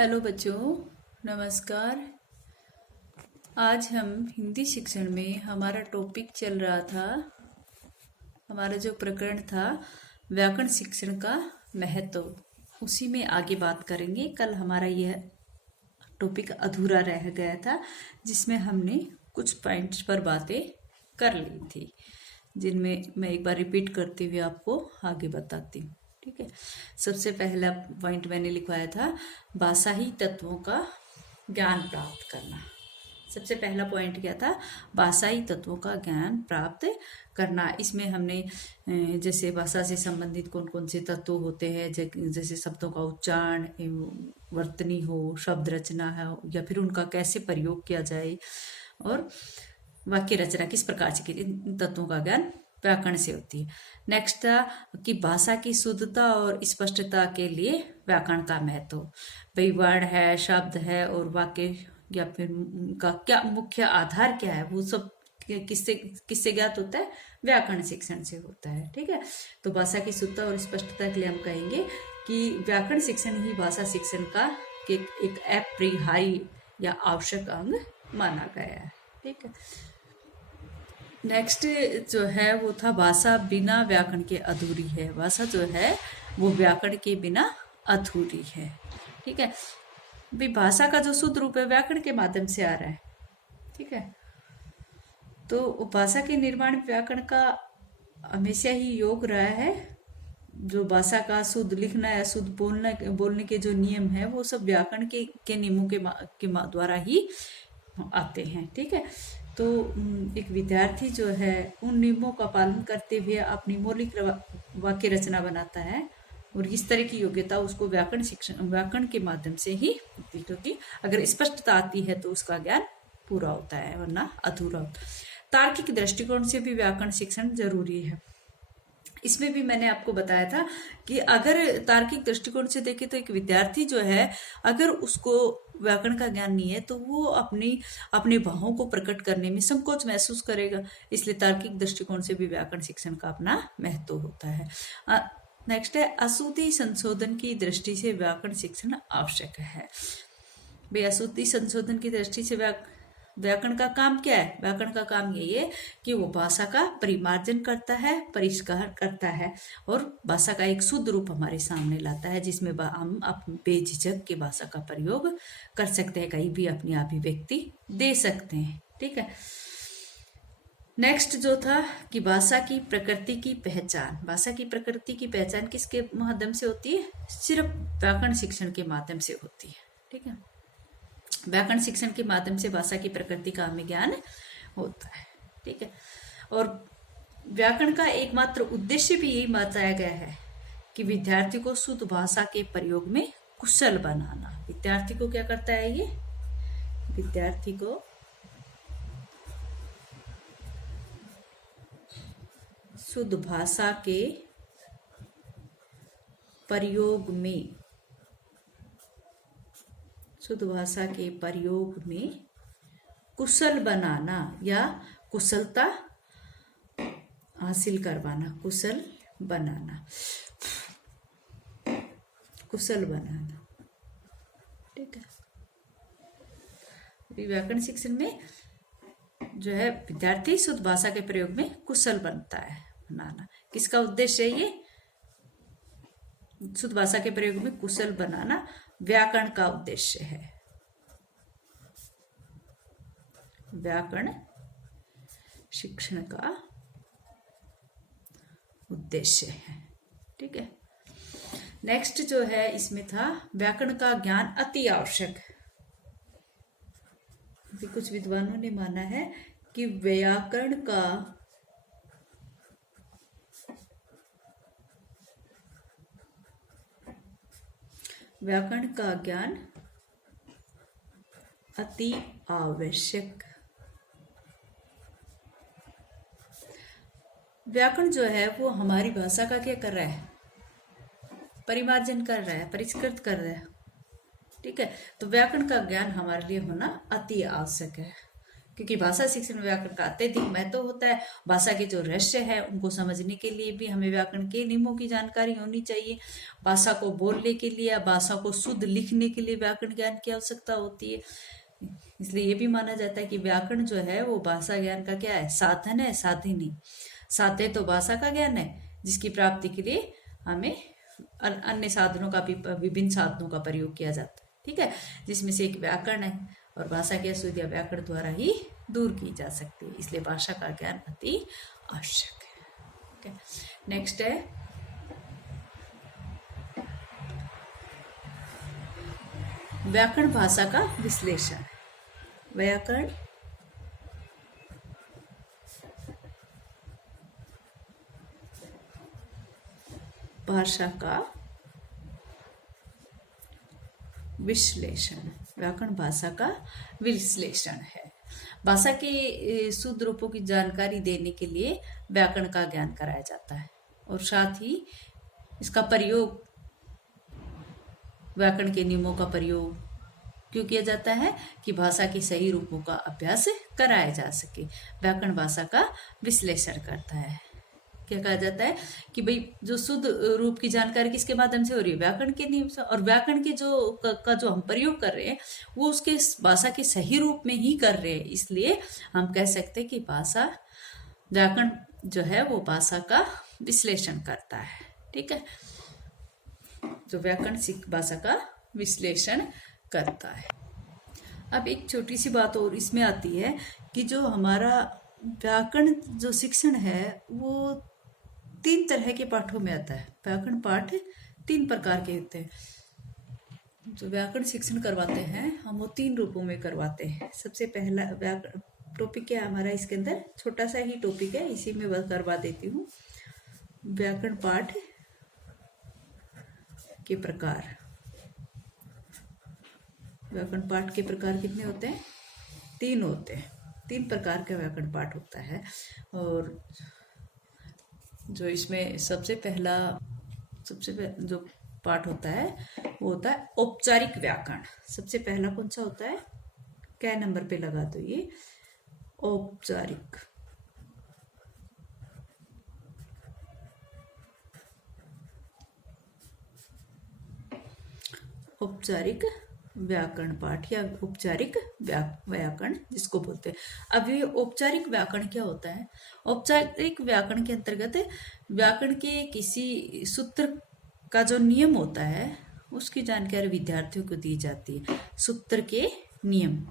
Hello बच्चों, नमस्कार। आज हम हिंदी शिक्षण में हमारा टॉपिक चल रहा था, हमारा जो प्रकरण था व्याकरण शिक्षण का महत्व, उसी में आगे बात करेंगे। कल हमारा यह टॉपिक अधूरा रह गया था, जिसमें हमने कुछ पॉइंट्स पर बातें कर ली थी, जिनमें मैं एक बार रिपीट करते हुए आपको आगे बताती हूँ। ठीक है। सबसे पहला पॉइंट मैंने लिखवाया था भाषाई तत्वों का ज्ञान प्राप्त करना। सबसे पहला पॉइंट क्या था? भाषाई तत्वों का ज्ञान प्राप्त करना। इसमें हमने जैसे भाषा से संबंधित कौन कौन से तत्व होते हैं, जैसे शब्दों का उच्चारण, वर्तनी हो, शब्द रचना है, या फिर उनका कैसे प्रयोग किया जाए, और वाक्य रचना किस प्रकार से की, इन तत्वों का ज्ञान व्याकरण से होती है। नेक्स्ट था कि भाषा की शुद्धता और स्पष्टता के लिए व्याकरण का महत्व। भाई वर्ण है, शब्द है और वाक्य या फिर उनका क्या मुख्य आधार क्या है, वो सब किससे किससे ज्ञात होता है? व्याकरण शिक्षण से होता है। ठीक है। तो भाषा की शुद्धता और स्पष्टता के लिए हम कहेंगे कि व्याकरण शिक्षण ही भाषा शिक्षण का एक अपरिहार्य या आवश्यक अंग माना गया है। ठीक है। नेक्स्ट जो है वो था भाषा बिना व्याकरण के अधूरी है। भाषा जो है वो व्याकरण के बिना अधूरी है। ठीक है। भी भाषा का जो शुद्ध रूप है व्याकरण के माध्यम से आ रहा है। ठीक है। तो भाषा के निर्माण में व्याकरण का हमेशा ही योग रहा है। जो भाषा का शुद्ध लिखना या शुद्ध बोलने के जो नियम है वो सब व्याकरण के नियमों के द्वारा ही आते हैं। ठीक है। तो एक विद्यार्थी जो है उन नियमों का पालन करते हुए अपनी मौलिक वाक्य रचना बनाता है, और इस तरह की योग्यता उसको व्याकरण के माध्यम से ही होती है, क्योंकि अगर स्पष्टता आती है तो उसका ज्ञान पूरा होता है, वरना अधूरा होता है। तार्किक दृष्टिकोण से भी व्याकरण शिक्षण जरूरी है। इसमें भी मैंने आपको बताया था कि अगर तार्किक दृष्टिकोण से देखें तो एक विद्यार्थी जो है, अगर उसको व्याकरण का ज्ञान नहीं है तो वो अपने भावों को प्रकट करने में संकोच महसूस करेगा। इसलिए तार्किक दृष्टिकोण से भी व्याकरण शिक्षण का अपना महत्व होता है। नेक्स्ट है अशुद्धि संशोधन की दृष्टि से व्याकरण शिक्षण आवश्यक है। भाई अशुद्धि संशोधन की दृष्टि से व्याकरण का काम क्या है? व्याकरण का काम यही है कि वो भाषा का परिमार्जन करता है, परिष्कार करता है, और भाषा का एक शुद्ध रूप हमारे सामने लाता है, जिसमें हम बेझिझक की भाषा का प्रयोग कर सकते हैं, कहीं भी अपनी अभिव्यक्ति दे सकते हैं। ठीक है। नेक्स्ट जो था कि भाषा की प्रकृति की पहचान। भाषा की प्रकृति की पहचान किसके माध्यम से होती है? सिर्फ व्याकरण शिक्षण के माध्यम से होती है। ठीक है। व्याकरण शिक्षण के माध्यम से भाषा की प्रकृति का हमें ज्ञान होता है। ठीक है। और व्याकरण का एकमात्र उद्देश्य भी यही बताया गया है कि विद्यार्थी को शुद्ध भाषा के प्रयोग में कुशल बनाना। विद्यार्थी को क्या करता है ये? विद्यार्थी को शुद्ध भाषा के प्रयोग में कुशल बनाना या कुशलता हासिल करवाना। कुशल बनाना। ठीक है। व्याकरण शिक्षण में जो है विद्यार्थी शुद्ध भाषा के प्रयोग में कुशल बनता है, बनाना। किसका उद्देश्य है ये? शुद्ध भाषा के प्रयोग में कुशल बनाना व्याकरण का उद्देश्य है। व्याकरण शिक्षण का उद्देश्य है। ठीक है। नेक्स्ट जो है इसमें था व्याकरण का ज्ञान अति आवश्यक। कुछ विद्वानों ने माना है कि व्याकरण का ज्ञान अति आवश्यक। व्याकरण जो है वो हमारी भाषा का क्या कर रहा है? परिमार्जन कर रहा है, परिष्कृत कर रहा है। ठीक है। तो व्याकरण का ज्ञान हमारे लिए होना अति आवश्यक है। क्योंकि भाषा शिक्षण में व्याकरण का अत्यधिक महत्व होता है। भाषा के जो रहस्य है उनको समझने के लिए भी हमें व्याकरण के नियमों की जानकारी होनी चाहिए। भाषा को बोलने के लिए या भाषा को शुद्ध लिखने के लिए व्याकरण ज्ञान की आवश्यकता होती है। इसलिए ये भी माना जाता है कि व्याकरण जो है वो भाषा ज्ञान का क्या है, साधन है, साधन नहीं। साधन तो भाषा का ज्ञान है जिसकी प्राप्ति के लिए हमें अन्य साधनों का भी, विभिन्न साधनों का प्रयोग किया जाता है। ठीक है, जिसमें से एक व्याकरण है और भाषा की अशुद्धियां व्याकरण द्वारा ही दूर की जा सकती है। इसलिए भाषा का ज्ञान अति आवश्यक है। ठीक है, नेक्स्ट है व्याकरण भाषा का विश्लेषण। व्याकरण भाषा का विश्लेषण। व्याकरण भाषा का विश्लेषण है। भाषा के शुद्ध रूपों की जानकारी देने के लिए व्याकरण का ज्ञान कराया जाता है और साथ ही इसका प्रयोग, व्याकरण के नियमों का प्रयोग क्यों किया जाता है कि भाषा के सही रूपों का अभ्यास कराया जा सके। व्याकरण भाषा का विश्लेषण करता है। क्या कहा जाता है कि भाई जो शुद्ध रूप की जानकारी किसके माध्यम से हो रही है, व्याकरण के नियम से, और व्याकरण के जो हम प्रयोग कर रहे हैं वो उसके भाषा के सही रूप में ही कर रहे हैं। इसलिए हम कह सकते हैं कि भाषा, व्याकरण जो है वो भाषा का विश्लेषण करता है। ठीक है, जो व्याकरण भाषा का विश्लेषण करता है। अब एक छोटी सी बात और इसमें आती है कि जो हमारा व्याकरण जो शिक्षण है वो 3 तरह के पाठों में आता है। व्याकरण पाठ 3 प्रकार के होते हैं। जो व्याकरण शिक्षण करवाते हैं हम वो 3 रूपों में करवाते हैं। सबसे पहला व्याकरण टॉपिक क्या है हमारा, इसके अंदर छोटा सा ही टॉपिक है, इसी में बस करवा देती हूँ। व्याकरण पाठ के प्रकार। व्याकरण पाठ के प्रकार कितने होते हैं? 3 होते हैं। 3 प्रकार का व्याकरण पाठ होता है। और जो इसमें सबसे पहला जो पाठ होता है वो होता है औपचारिक व्याकरण। सबसे पहला कौन सा होता है, क्या नंबर पे लगा दो ये, औपचारिक। औपचारिक व्याकरण पाठ या औपचारिक व्याकरण जिसको बोलते हैं। अब ये औपचारिक व्याकरण क्या होता है? औपचारिक व्याकरण के अंतर्गत व्याकरण के किसी सूत्र का जो नियम होता है उसकी जानकारी विद्यार्थियों को दी जाती है। सूत्र के नियम,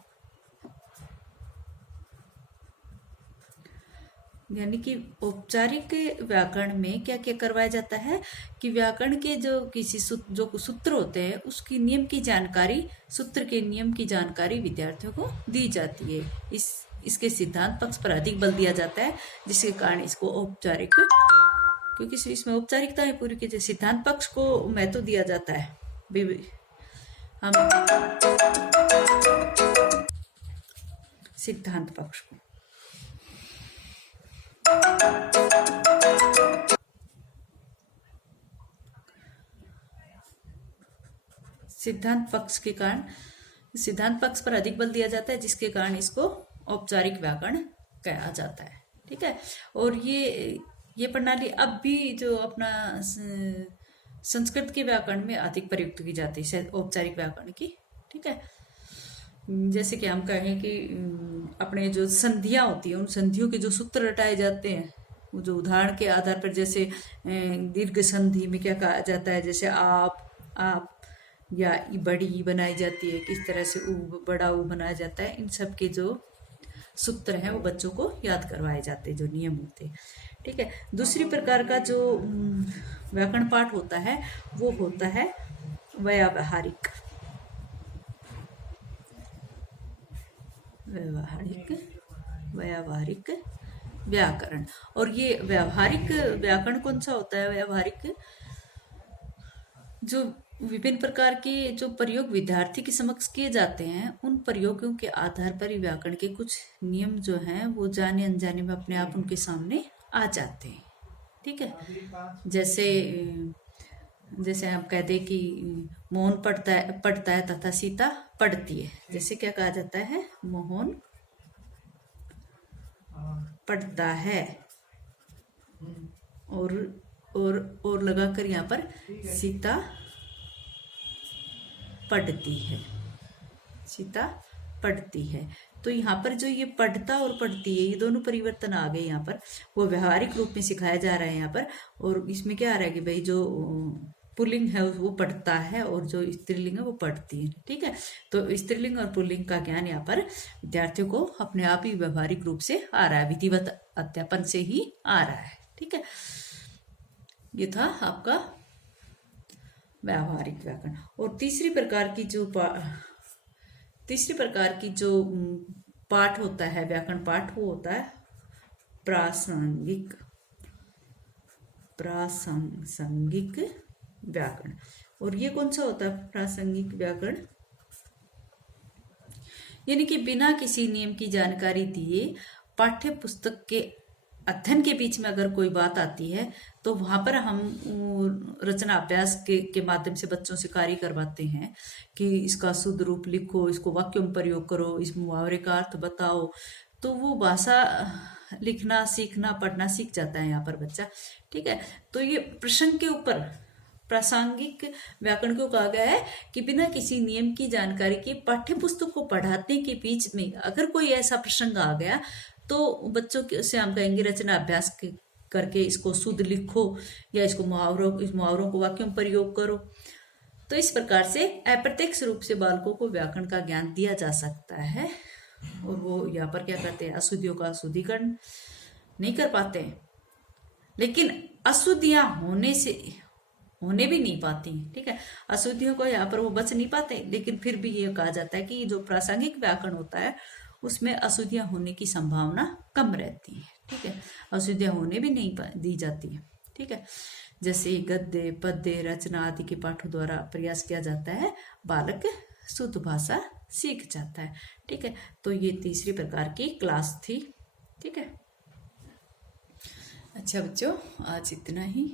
यानी कि औपचारिक व्याकरण में क्या क्या करवाया जाता है कि व्याकरण के जो किसी जो सूत्र होते हैं उसकी नियम की जानकारी, सूत्र के नियम की जानकारी विद्यार्थियों को दी जाती है। इसके सिद्धांत पक्ष पर अधिक बल दिया जाता है, जिसके कारण इसको औपचारिक, क्योंकि इसमें औपचारिकता है पूरी की, सिद्धांत पक्ष को महत्व दिया जाता है। हम सिद्धांत पक्ष को सिद्धांत पक्ष के कारण, सिद्धांत पक्ष पर अधिक बल दिया जाता है, जिसके कारण इसको औपचारिक व्याकरण कहा जाता है। ठीक है, और ये प्रणाली अब भी जो अपना संस्कृत के व्याकरण में अधिक प्रयुक्त की जाती है, औपचारिक व्याकरण की। ठीक है, जैसे कि हम कहें कि अपने जो संधियां होती है उन संधियों के जो सूत्र रटाए जाते हैं, वो जो उदाहरण के आधार पर, जैसे दीर्घ संधि में क्या कहा जाता है, जैसे आप या बड़ी बनाई जाती है, किस तरह से बड़ा ऊ बनाया जाता है, इन सब के जो सूत्र हैं वो बच्चों को याद करवाए जाते हैं, जो नियम होते हैं। ठीक है, दूसरी प्रकार का जो व्याकरण पाठ होता है वो होता है व्यावहारिक व्याकरण। और ये व्यावहारिक व्याकरण कौन सा होता है? व्यावहारिक जो विभिन्न प्रकार के जो प्रयोग विद्यार्थी के समक्ष किए जाते हैं, उन प्रयोगों के आधार पर ही व्याकरण के कुछ नियम जो हैं वो जाने अनजाने में अपने आप उनके सामने आ जाते हैं। ठीक है, जैसे हम कहते हैं कि मोहन पढ़ता है तथा सीता पढ़ती है। जैसे क्या कहा जाता है, मोहन पढ़ता है, और लगाकर यहाँ पर सीता पढ़ती है, सीता पढ़ती है। तो यहाँ पर जो ये पढ़ता और पढ़ती है, ये दोनों परिवर्तन आ गए यहाँ पर, वो व्यवहारिक रूप में सिखाया जा रहा है यहाँ पर। और इसमें क्या आ रहा है कि भाई जो पुल्लिंग है वो पढ़ता है और जो स्त्रीलिंग है वो पढ़ती है। ठीक है, तो स्त्रीलिंग और पुल्लिंग का ज्ञान यहाँ पर विद्यार्थियों को अपने आप ही व्यवहारिक रूप से आ रहा है, विधिवत अध्यापन से ही आ रहा है। ठीक है, ये था आपका व्यावहारिक व्याकरण। और तीसरी प्रकार की जो पाठ होता है, व्याकरण पाठ, वो होता है प्रासंगिक व्याकरण। और ये कौन सा होता है प्रासंगिक व्याकरण? यानी कि बिना किसी नियम की जानकारी दिए पाठ्य पुस्तक के अध्ययन के बीच में अगर कोई बात आती है तो वहां पर हम रचना अभ्यास के माध्यम से बच्चों से कार्य करवाते हैं कि इसका शुद्ध रूप लिखो, इसको वाक्यों में प्रयोग करो, इस मुहावरे का अर्थ बताओ। तो वो भाषा लिखना, सीखना, पढ़ना सीख जाता है यहाँ पर बच्चा। ठीक है, तो ये प्रसंग के ऊपर प्रासंगिक व्याकरण को कहा गया है कि बिना किसी नियम की जानकारी के पाठ्य पुस्तक को पढ़ाने के बीच में अगर कोई ऐसा प्रसंग आ गया तो बच्चों से हम कहेंगे रचना अभ्यास करके इसको शुद्ध लिखो या इसको इस मुहावरों को वाक्यों में प्रयोग करो। तो इस प्रकार से अप्रत्यक्ष रूप से बालकों को व्याकरण का ज्ञान दिया जा सकता है। और वो यहाँ पर क्या करते हैं, अशुद्धियों का शुद्धिकरण नहीं कर पाते, लेकिन अशुद्धियां होने भी नहीं पाती। ठीक है, अशुद्धियों को यहाँ पर वो बच नहीं पाते, लेकिन फिर भी ये कहा जाता है कि जो प्रासंगिक व्याकरण होता है उसमें अशुद्धियां होने की संभावना कम रहती है। ठीक है, अशुद्धियां होने भी नहीं दी जाती है। ठीक है, जैसे गद्य, पद्य, रचना आदि के पाठों द्वारा प्रयास किया जाता है, बालक शुद्ध भाषा सीख जाता है। ठीक है, तो ये तीसरी प्रकार की क्लास थी। ठीक है, अच्छा बच्चों, आज इतना ही।